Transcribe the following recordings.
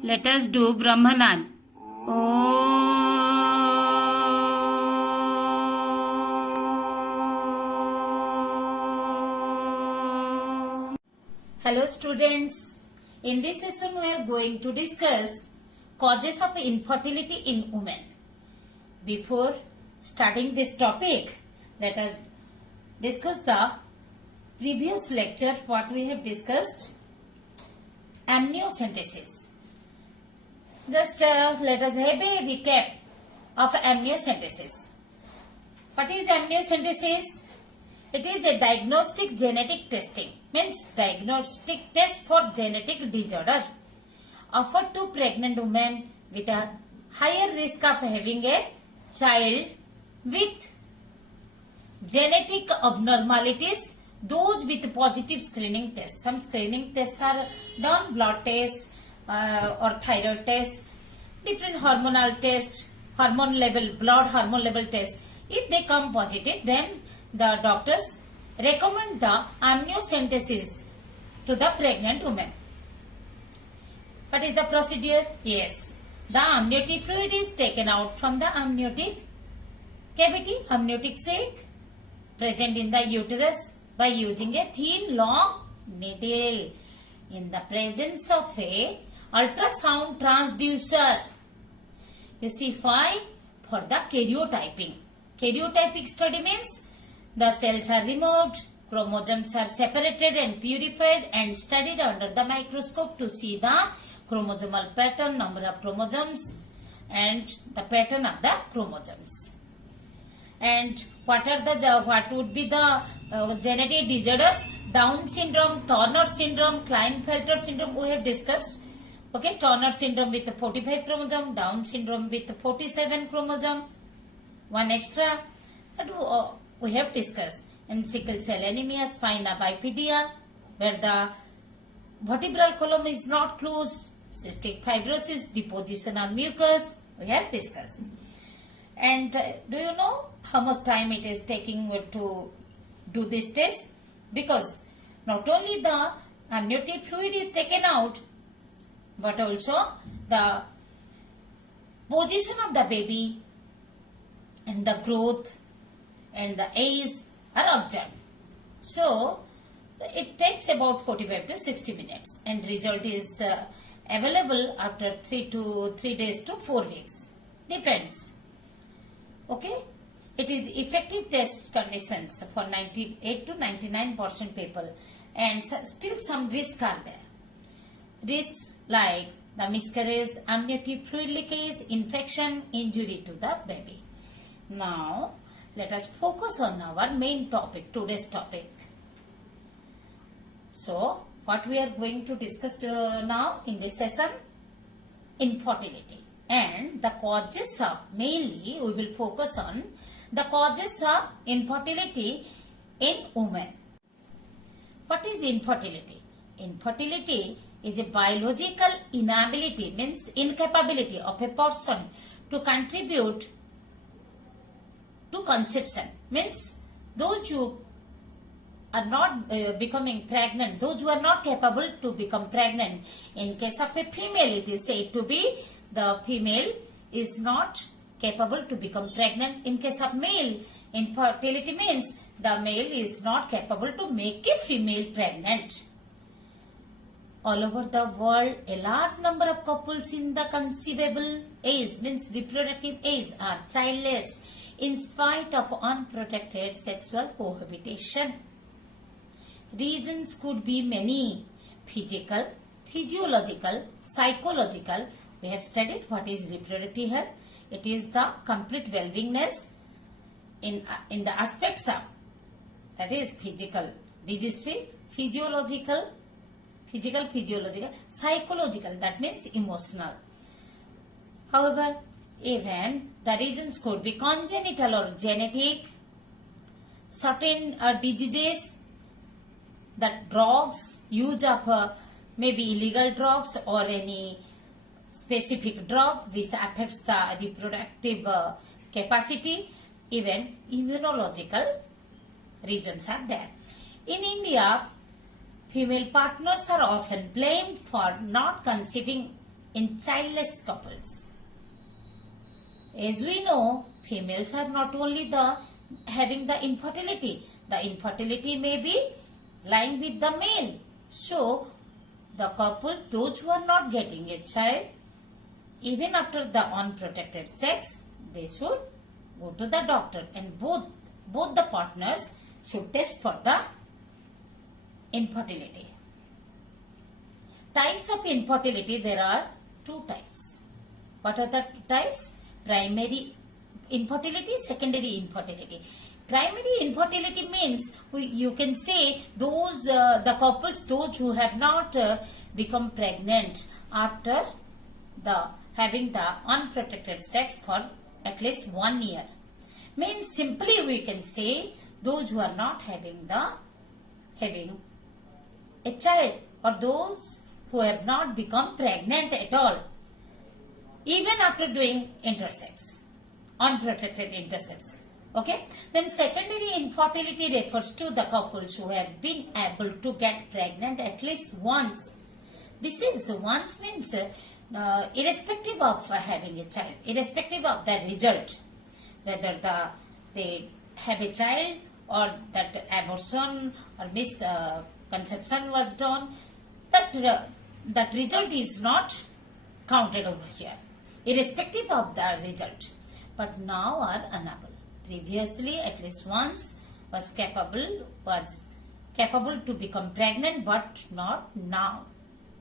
Let us do Brahmanan. Om. Hello students. In this session we are going to discuss causes of infertility in women. Before starting this topic, let us discuss the previous lecture what we have discussed. Amniocentesis. Just let us have a recap of amniocentesis. What is amniocentesis? It is a diagnostic genetic testing, means diagnostic test for genetic disorder offered to pregnant women with a higher risk of having a child with genetic abnormalities, those with positive screening tests. Some screening tests are done, blood tests or thyroid tests, different hormonal tests, blood hormone level tests. If they come positive, then the doctors recommend the amniocentesis to the pregnant woman. What is the procedure? Yes, the amniotic fluid is taken out from the amniotic cavity, amniotic sac present in the uterus by using a thin long needle in the presence of a ultrasound transducer. You see why? For the karyotyping. Karyotypic study means the cells are removed, chromosomes are separated and purified and studied under the microscope to see the chromosomal pattern, number of chromosomes and the pattern of the chromosomes. And what would be the genetic disorders? Down syndrome, Turner syndrome, Klinefelter syndrome we have discussed. Okay, Turner syndrome with 45 chromosome, Down syndrome with 47 chromosome, one extra. That we have discussed. And sickle cell anemia, spina bifida, where the vertebral column is not closed, cystic fibrosis, deposition of mucus, we have discussed. And do you know how much time it is taking to do this test? Because not only the amniotic fluid is taken out, but also the position of the baby and the growth and the age are observed. So it takes about 45 to 60 minutes and result is available after 3 days to 4 weeks. Depends. Okay. It is effective test conditions for 98 to 99% people, and still some risks are there. Risks like the miscarriage, amniotic fluid leakage, infection, injury to the baby. Now, let us focus on our main topic, today's topic. So, what we are going to discuss now in this session? Infertility. And the causes of, mainly we will focus on the causes of infertility in women. What is infertility? Infertility is a biological inability, means incapability of a person to contribute to conception. Means those who are not becoming pregnant, those who are not capable to become pregnant. In case of a female, it is said to be the female is not capable to become pregnant. In case of male, infertility means the male is not capable to make a female pregnant. All over the world, a large number of couples in the conceivable age, means reproductive age, are childless in spite of unprotected sexual cohabitation. Reasons could be many: physical, physiological, psychological. We have studied what is reproductive health. It is the complete well-beingness in the aspects of, that is physical, disease-free, physical, psychological, that means emotional. However, even the reasons could be congenital or genetic, certain diseases, that drugs, use of maybe illegal drugs or any specific drug which affects the reproductive capacity, even immunological reasons are there. In India, female partners are often blamed for not conceiving in childless couples. As we know, females are not only having the infertility may be lying with the male. So, the couple, those who are not getting a child, even after the unprotected sex, they should go to the doctor, and both the partners should test for the infertility. Types of infertility, there are two types. What are the two types? Primary infertility, secondary infertility. Primary infertility means you can say those the couples, those who have not become pregnant after having the unprotected sex for at least 1 year. Means simply we can say those who are not having a child, or those who have not become pregnant at all, even after doing intersex, unprotected intersex. Okay. Then secondary infertility refers to the couples who have been able to get pregnant at least once. This is once means irrespective of having a child, irrespective of the result, whether they have a child or that abortion or misconception was done, that result is not counted over here, irrespective of the result, but now are unable. Previously, at least once was capable to become pregnant, but not now.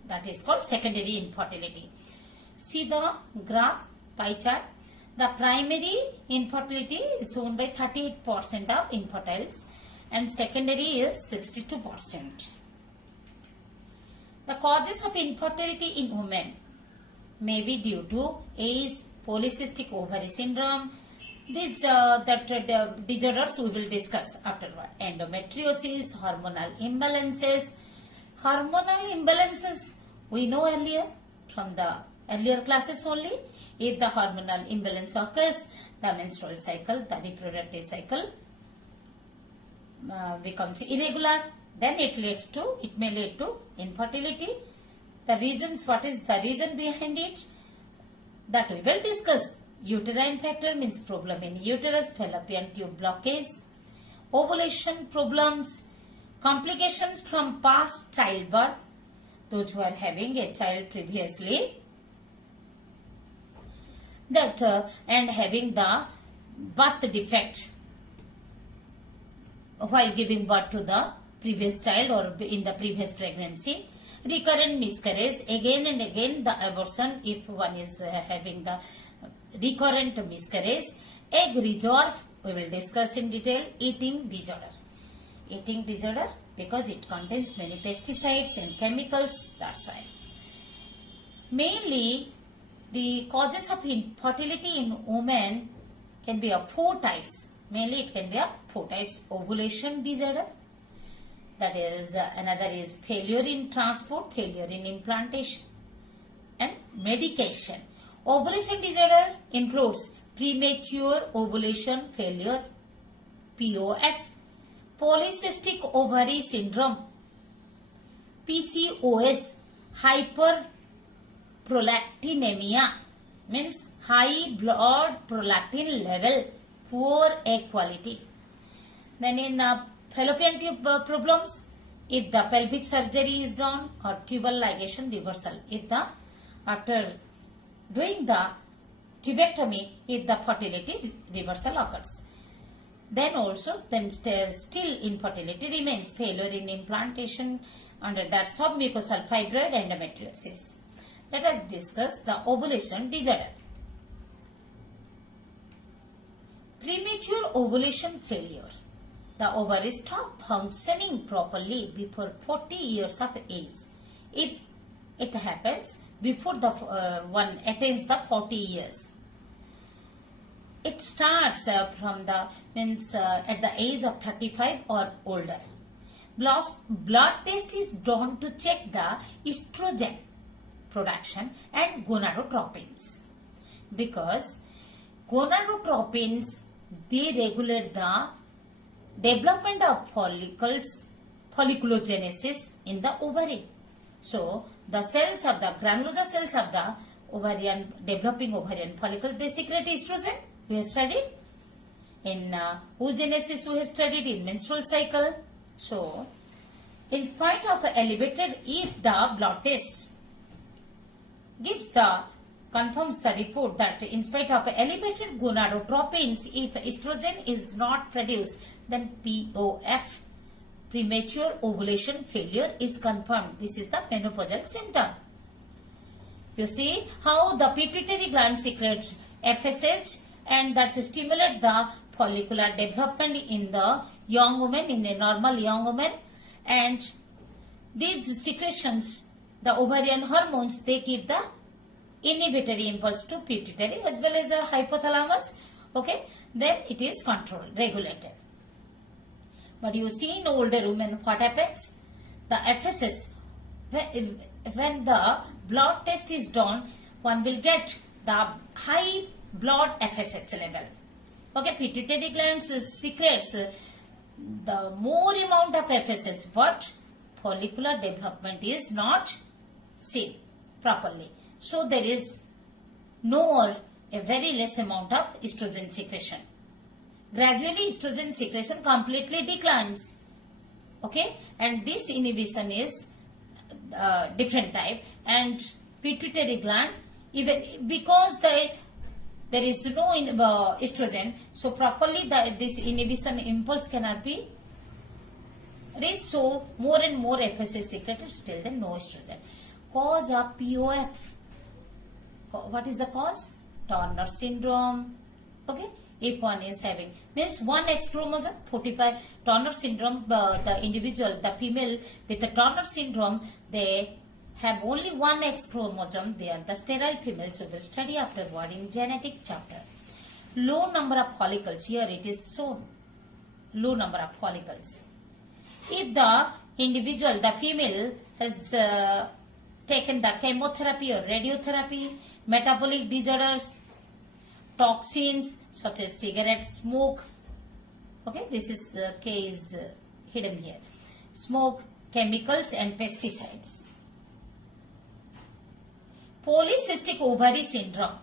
That is called secondary infertility. See the graph, pie chart. The primary infertility is shown by 38% of infertiles, and secondary is 62%. The causes of infertility in women may be due to age, polycystic ovary syndrome. These disorders we will discuss afterward. Endometriosis, hormonal imbalances. Hormonal imbalances we know earlier from the earlier classes only. If the hormonal imbalance occurs, the menstrual cycle, the reproductive cycle becomes irregular. Then it may lead to infertility. The reasons, what is the reason behind it? That we will discuss. Uterine factor means problem in uterus, fallopian tube blockage, ovulation problems, complications from past childbirth, those who are having a child previously, and having the birth defect while giving birth to the previous child or in the previous pregnancy, recurrent miscarriage, again and again the abortion if one is having the recurrent miscarriage, egg reserve, we will discuss in detail. Eating disorder because it contains many pesticides and chemicals, that's why. Mainly the causes of infertility in women can be of 4 types. Mainly it can be of 4 types. Ovulation disorder, that is another is failure in transport, failure in implantation, and medication. Ovulation disorder includes premature ovulation failure, POF, polycystic ovary syndrome, PCOS, hyperprolactinemia, means high blood prolactin level, poor egg quality. Then in fallopian tube problems, if the pelvic surgery is done, or tubal ligation reversal, if after doing the tubectomy, if the fertility reversal occurs. Then still infertility remains, failure in implantation, under that submucosal fibroid, endometriosis. Let us discuss the ovulation disorder. Premature ovulation failure. The ovaries stop functioning properly before 40 years of age. If it happens before the one attains the 40 years. It starts from at the age of 35 or older. Blood test is done to check the estrogen production and gonadotropins, because gonadotropins, they regulate the development of folliculogenesis in the ovary. So the cells of the granulosa cells of the ovarian, developing ovarian follicle, they secrete estrogen. We have studied. In oogenesis, we have studied in menstrual cycle. So, in spite of elevated, if the blood test confirms the report that in spite of elevated gonadotropins, if estrogen is not produced, then POF, premature ovulation failure, is confirmed. This is the menopausal symptom. You see how the pituitary gland secretes FSH and that stimulate the follicular development in the young woman, in a normal young woman, and these secretions, the ovarian hormones, they give the inhibitory impulse to pituitary as well as the hypothalamus. Okay, then it is controlled, regulated. But you see in older women what happens? The FSH, when the blood test is done, one will get the high blood FSH level. Okay, pituitary gland secretes the more amount of FSH, but follicular development is not seen properly. So there is no or a very less amount of estrogen secretion. Gradually estrogen secretion completely declines. Okay, and this inhibition is different type, and pituitary gland, even because there is no estrogen, so properly this inhibition impulse cannot be reached, so more and more FSH secreted, still then no estrogen. Cause of POF. What is the cause? Turner syndrome. Okay, if one is having, means one X chromosome, 45 Turner syndrome, the individual, the female with the Turner syndrome, they have only one X chromosome. They are the sterile females. We will study afterward in genetic chapter. Low number of follicles. Here it is shown. Low number of follicles. If the individual, the female, has taken the chemotherapy or radiotherapy, metabolic disorders, toxins such as cigarette smoke. Okay, this is K is hidden here. Smoke, chemicals and pesticides. Polycystic ovary syndrome.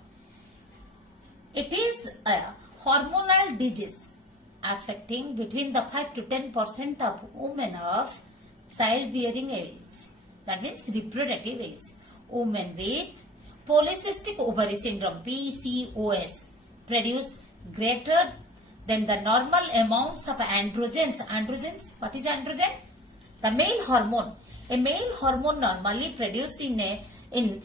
It is a hormonal disease affecting between the 5 to 10% of women of childbearing age. That means reproductive age. Women with polycystic ovary syndrome, PCOS, produce greater than the normal amounts of androgens. Androgens, what is androgen? The male hormone. A male hormone normally produced in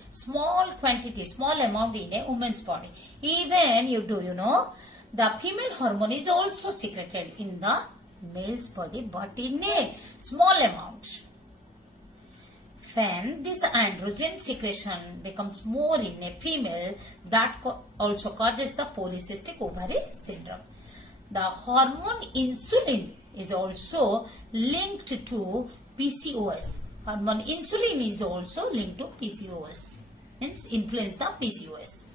small quantity, small amount in a woman's body. Even you know, the female hormone is also secreted in the male's body, but in a small amount. When this androgen secretion becomes more in a female, that also causes the polycystic ovary syndrome. The hormone insulin is also linked to PCOS. Hormone insulin is also linked to PCOS, means influence the PCOS.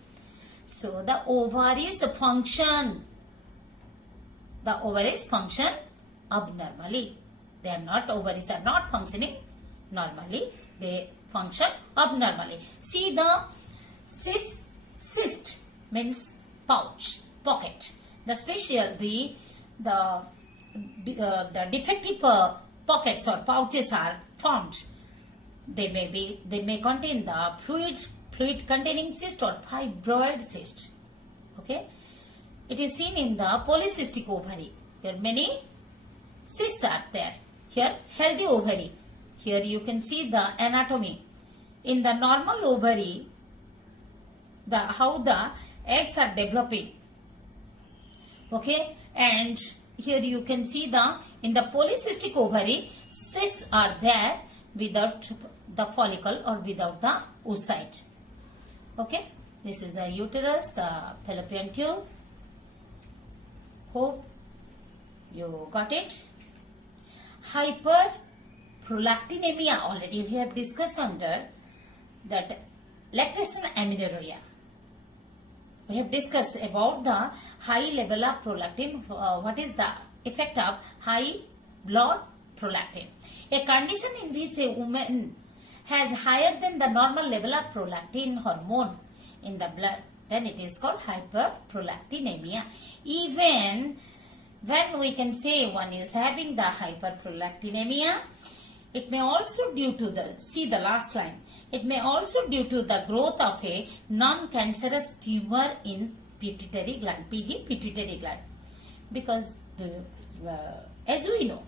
So the ovaries function. The ovaries function abnormally. Ovaries are not functioning normally. They function abnormally. See the cyst means pouch, pocket. The defective pockets or pouches are formed. They may contain the fluid containing cyst or fibroid cyst. Okay, it is seen in the polycystic ovary. There are many cysts are there. Here healthy ovary. Here you can see the anatomy. In the normal ovary, how the eggs are developing. Okay, and here you can see in the polycystic ovary, cysts are there without the follicle or without the oocyte. Okay, this is the uterus, the fallopian tube. Hope you got it. Hyperprolactinemia, already we have discussed under that. Lactation amenorrhea. We have discussed about the high level of prolactin. What is the effect of high blood prolactin? A condition in which a woman has higher than the normal level of prolactin hormone in the blood, then it is called hyperprolactinemia. Even when we can say one is having the hyperprolactinemia, it may also due to the, see the last line, it may also due to the growth of a non-cancerous tumor in pituitary gland, PG pituitary gland. Because as we know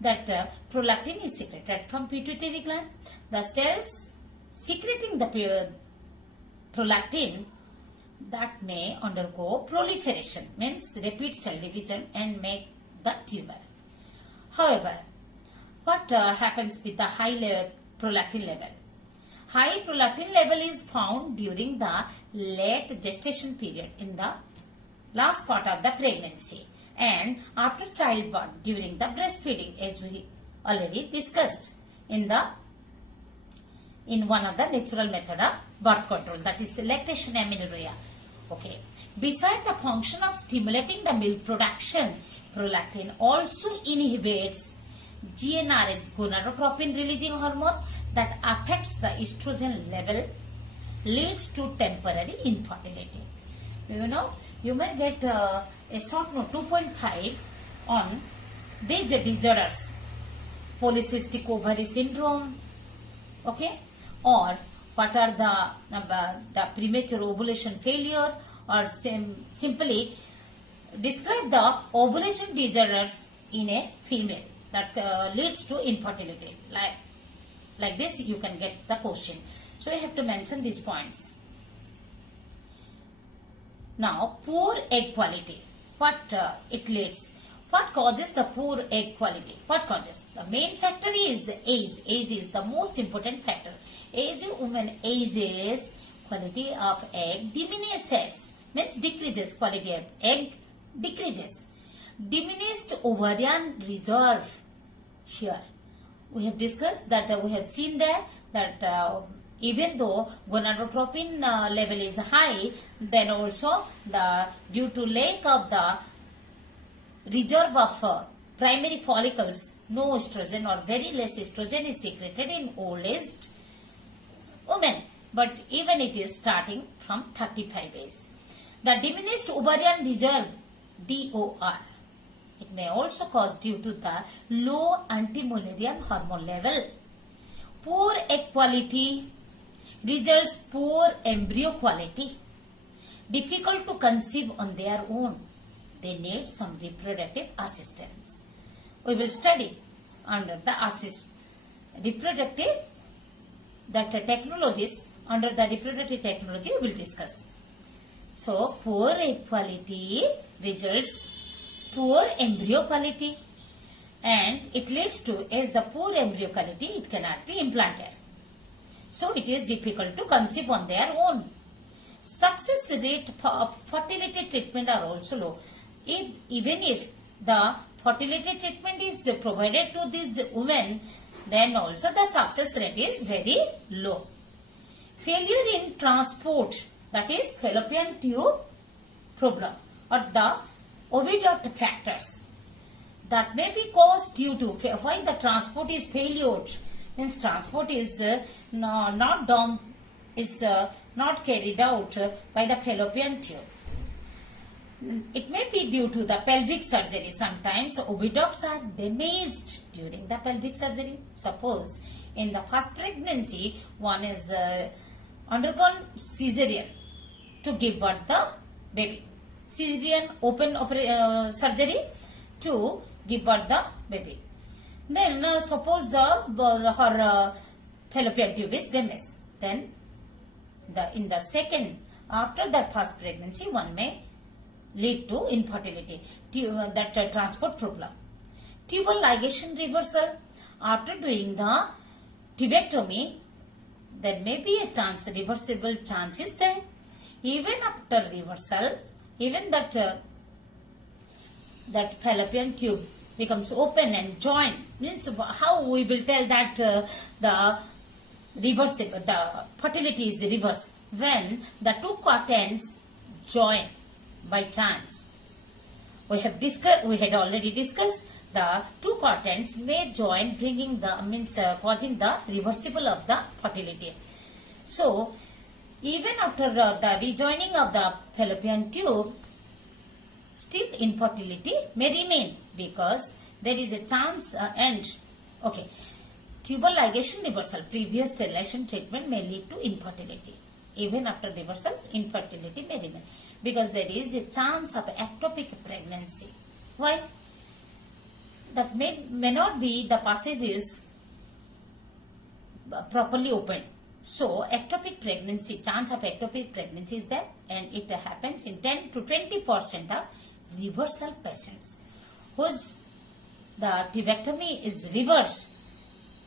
that prolactin is secreted from pituitary gland, the cells secreting the prolactin that may undergo proliferation, means repeat cell division, and make the tumor. However, what happens with the high prolactin level? High prolactin level is found during the late gestation period, in the last part of the pregnancy, and after childbirth during the breastfeeding, as we already discussed in one of the natural method of birth control, that is lactation amenorrhea. Okay. Besides the function of stimulating the milk production, prolactin also inhibits GnRH, gonadotropin releasing hormone, that affects the estrogen level, leads to temporary infertility. You know, you may get a short note 2.5 on these disorders: polycystic ovary syndrome, okay, or what are the premature ovulation failure, or simply describe the ovulation disorders in a female that leads to infertility. Like this you can get the question. So you have to mention these points. Now, poor egg quality. What it leads? What causes the poor egg quality? What causes? The main factor is age. Age is the most important factor. Age, woman ages, quality of egg diminishes, means decreases, quality of egg decreases. Diminished ovarian reserve. Here we have discussed that we have seen there that even though gonadotropin level is high, then also due to lack of the reserve of primary follicles, no estrogen or very less estrogen is secreted in old aged women, but even it is starting from 35 age. The diminished ovarian reserve, DOR, it may also cause due to the low anti-Mullerian hormone level. Poor egg quality results poor embryo quality. Difficult to conceive on their own. They need some reproductive assistance. We will study under the reproductive technologies. Under the reproductive technology we will discuss. So poor egg quality results poor embryo quality, and it leads to, as the poor embryo quality, it cannot be implanted. So it is difficult to conceive on their own. Success rate for fertility treatment are also low. Even if the fertility treatment is provided to these women, then also the success rate is very low. Failure in transport, that is fallopian tube problem, or the oviduct factors that may be caused due to why the transport is failure, means transport is not carried out by the fallopian tube. It may be due to the pelvic surgery. Sometimes oviducts are damaged during the pelvic surgery. Suppose in the first pregnancy one is undergone cesarean to give birth the baby. Cesarean open surgery to give birth the baby. Then suppose her fallopian tube is damaged. Then in the second, after that first pregnancy, one may lead to infertility, that transport problem. Tubal ligation reversal. After doing the tubectomy, there may be a chance, reversible chance is there. Even after reversal, even that fallopian tube becomes open and joined. Means how we will tell that the fertility is reversed? When the two contents join by chance. We had already discussed the two contents may join, bringing causing the reversible of the fertility. So Even after the rejoining of the fallopian tube, still infertility may remain because there is a chance okay, tubal ligation reversal, previous sterilization treatment may lead to infertility. Even after reversal, infertility may remain because there is a chance of ectopic pregnancy. Why? That may not be the passage is properly opened. So ectopic pregnancy, chance of ectopic pregnancy is there, and it happens in 10 to 20% of reversal patients whose the tubectomy is reversed.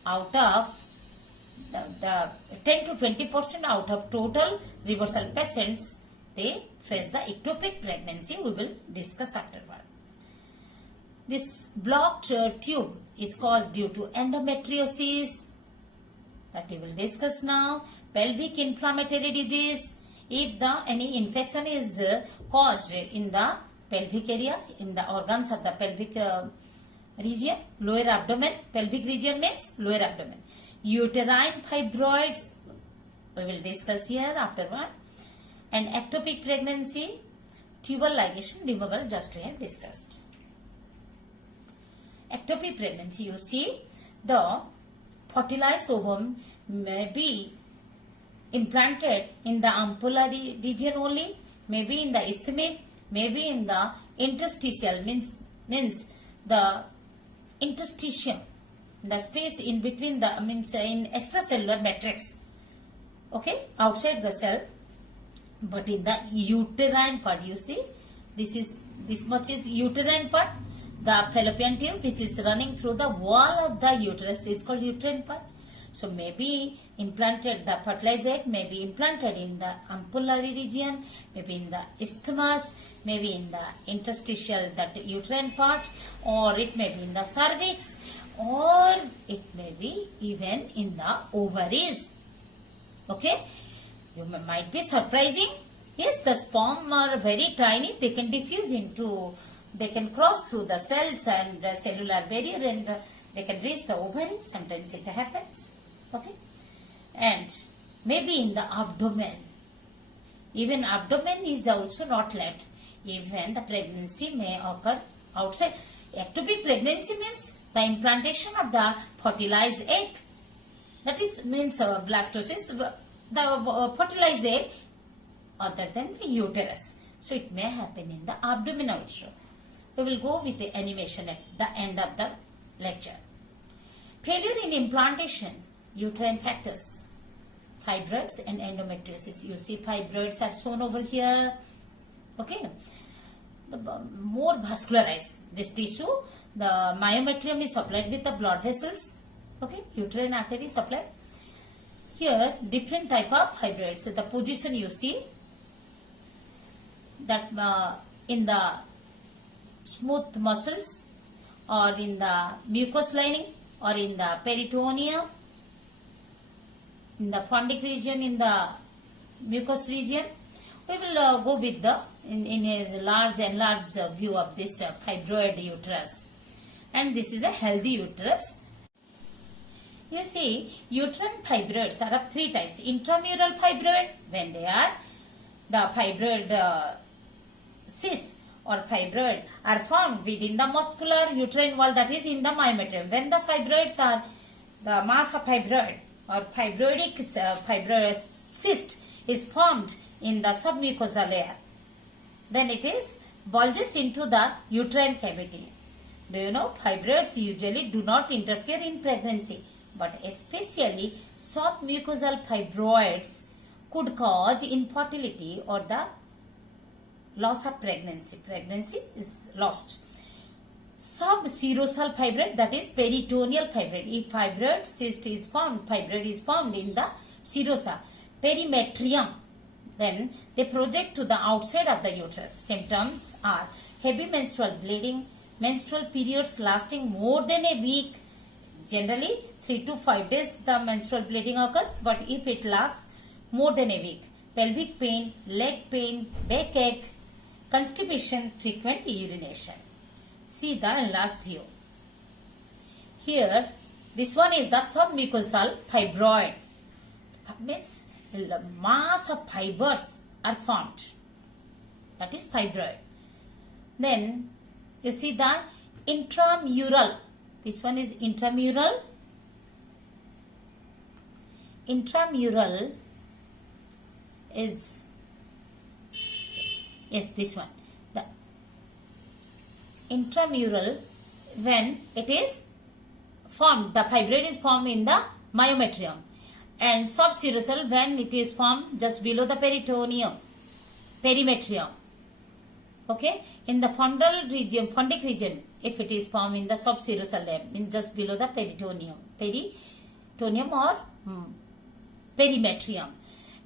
Out of the 10 to 20% out of total reversal patients, they face the ectopic pregnancy. We will discuss afterward. This blocked tube is caused due to endometriosis, that we will discuss now. Pelvic inflammatory disease, if the any infection is caused in the pelvic area, in the organs of the pelvic region, lower abdomen, pelvic region means lower abdomen. Uterine fibroids, we will discuss here afterward. And ectopic pregnancy, tubal ligation removal, just we have discussed. Ectopic pregnancy, you see, the fertilized ovum may be implanted in the ampullar region only, maybe in the isthmic, maybe in the interstitial, means the interstitium, the space in between the, means in extracellular matrix, okay, outside the cell. But in the uterine part, you see, this much is uterine part. The fallopian tube which is running through the wall of the uterus is called uterine part. So maybe implanted, the fertilized egg may be implanted in the ampullary region, maybe in the isthmus, maybe in the interstitial, that uterine part, or it may be in the cervix, or it may be even in the ovaries. Okay, you might be surprising. Yes, the sperm are very tiny. They can diffuse into, they can cross through the cells and the cellular barrier, and they can reach the ovaries. Sometimes it happens. Okay, and maybe in the abdomen. Even abdomen is also not left. Even the pregnancy may occur outside. Ectopic pregnancy means the implantation of the fertilized egg. That is means blastocyst, the fertilized egg other than the uterus. So it may happen in the abdomen also. We will go with the animation at the end of the lecture. Failure in implantation, uterine factors, fibroids and endometriosis. You see fibroids are shown over here. Okay, the more vascularized this tissue, the myometrium is supplied with the blood vessels. Okay, uterine artery supply. Here different type of fibroids. The position you see, that in the smooth muscles, or in the mucous lining, or in the peritoneum, in the fundic region, in the mucous region. We will go with the in a large enlarged view of this fibroid uterus, and this is a healthy uterus. You see, uterine fibroids are of three types. Intramural fibroid, when they are the fibroid cysts or fibroid are formed within the muscular uterine wall, that is in the myometrium. When the fibroids are, the mass of fibroid or fibroidic fibroid cyst is formed in the submucosal layer, then it is bulges into the uterine cavity. Do you know, fibroids usually do not interfere in pregnancy, but especially soft mucosal fibroids could cause infertility or the loss of pregnancy. Pregnancy is lost. Subserosal fibroid, that is peritoneal fibroid. If fibroid cyst is formed, fibroid is formed in the serosa, perimetrium, then they project to the outside of the uterus. Symptoms are heavy menstrual bleeding, menstrual periods lasting more than a week. Generally 3 to 5 days the menstrual bleeding occurs, but if it lasts more than a week, pelvic pain, leg pain, backache, constipation, frequent urination. See the last view. Here, this one is the submucosal fibroid. Means mass of fibers are formed. That is fibroid. Then you see the intramural. This one is intramural. Intramural is yes this one. The intramural, when it is formed, the fibroid is formed in the myometrium, and subserosal when it is formed just below the peritoneum, perimetrium. Okay, in the fontal region, fondic region, if it is formed in the subserosal layer, means just below the peritoneum or perimetrium.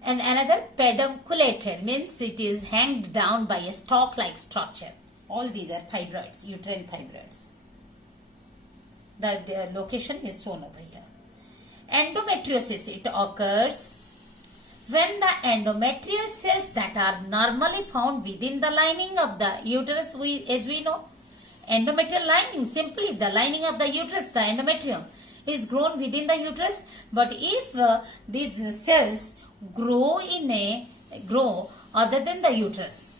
And another pedunculated, means it is hanged down by a stalk-like structure. All these are fibroids, uterine fibroids. The location is shown over here. Endometriosis, it occurs when the endometrial cells that are normally found within the lining of the uterus, as we know, endometrial lining, simply the lining of the uterus, the endometrium, is grown within the uterus. But if these cells grow other than the uterus,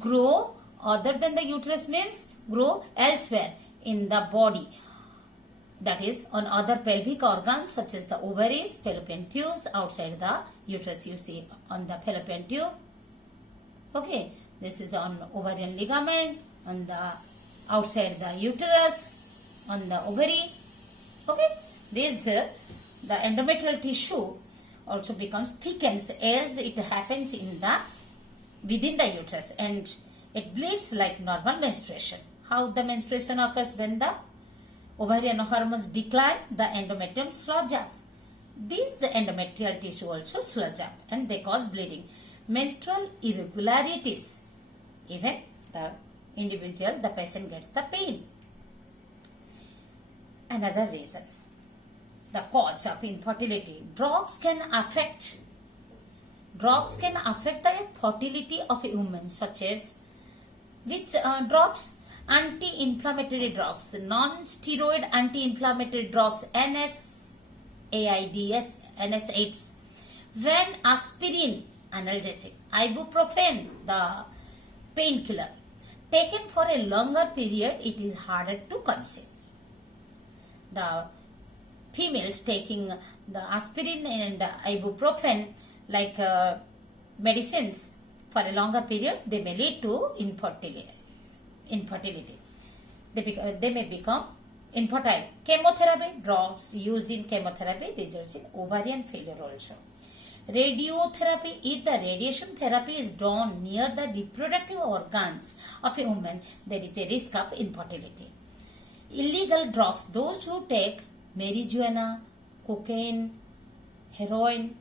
grow other than the uterus means grow elsewhere in the body, that is on other pelvic organs such as the ovaries, fallopian tubes, outside the uterus. You see on the fallopian tube. Okay, this is on ovarian ligament, on the outside the uterus, on the ovary. Okay, this the endometrial tissue also becomes thickens as it happens in the within the uterus, and it bleeds like normal menstruation. How the menstruation occurs? When the ovarian hormones decline, the endometrium sludge up. These endometrial tissue also sludge up and they cause bleeding. Menstrual irregularities, even the individual, the patient gets the pain. Another reason, the cause of infertility. Drugs can affect the fertility of a woman, such as which drugs? Anti-inflammatory drugs, non-steroid anti-inflammatory drugs, NSAIDs, NSAIDs. When aspirin, analgesic, ibuprofen, the painkiller, taken for a longer period, it is harder to conceive. The females taking the aspirin and ibuprofen like medicines for a longer period, they may lead to infertility. They may become infertile. Chemotherapy, drugs used in chemotherapy results in ovarian failure also. Radiotherapy, if the radiation therapy is done near the reproductive organs of a woman, there is a risk of infertility. Illegal drugs, those who take marijuana, cocaine, heroin,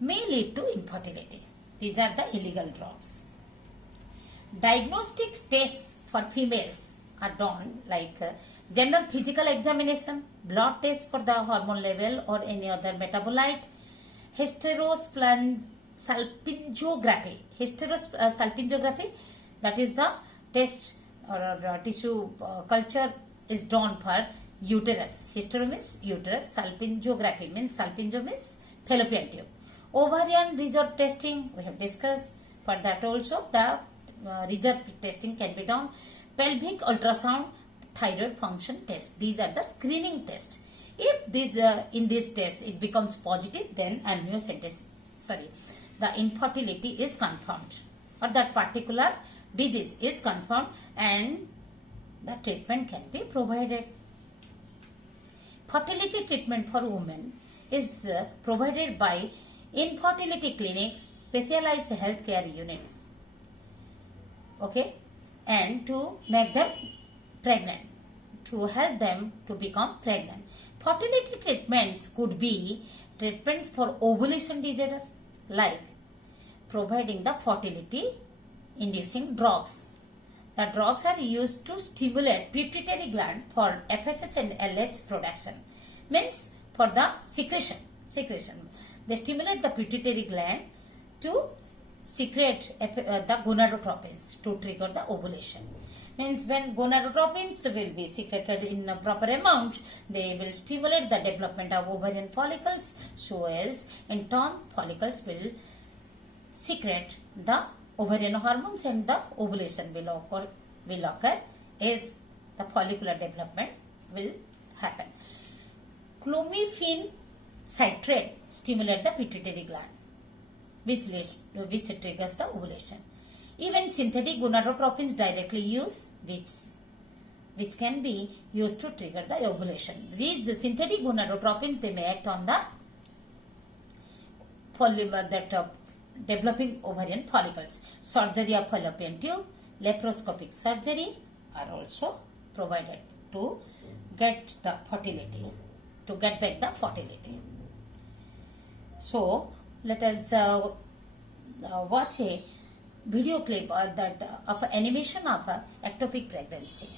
may lead to infertility. These are the illegal drugs. Diagnostic tests for females are done like general physical examination, blood test for the hormone level or any other metabolite, hysterosalpingography. Hysterosalpingography, that is the test or tissue culture is done for uterus. Hystero means uterus, salpingography means salpingo means fallopian tube. Ovarian reserve testing we have discussed. For that also the reserve testing can be done. Pelvic ultrasound, thyroid function test. These are the screening tests. If this in this test it becomes positive, then the infertility is confirmed, or that particular disease is confirmed, and the treatment can be provided. Fertility treatment for women is provided by infertility clinics, specialized healthcare units. Okay, and to make them pregnant, to help them to become pregnant. Fertility treatments could be treatments for ovulation disorder, like providing the fertility inducing drugs. The drugs are used to stimulate pituitary gland for FSH and LH production, means for the secretion. They stimulate the pituitary gland to secrete the gonadotropins to trigger the ovulation. Means when gonadotropins will be secreted in a proper amount, they will stimulate the development of ovarian follicles, so as in turn follicles will secrete the ovarian hormones and the ovulation will occur as the follicular development will happen. Clomiphene citrate stimulate the pituitary gland, which triggers the ovulation. Even synthetic gonadotropins directly use which can be used to trigger the ovulation. These synthetic gonadotropins, they may act on the developing ovarian follicles. Surgery of fallopian tube, laparoscopic surgery are also provided to get the fertility, to get back the fertility. So let us watch a video clip of animation of ectopic pregnancy.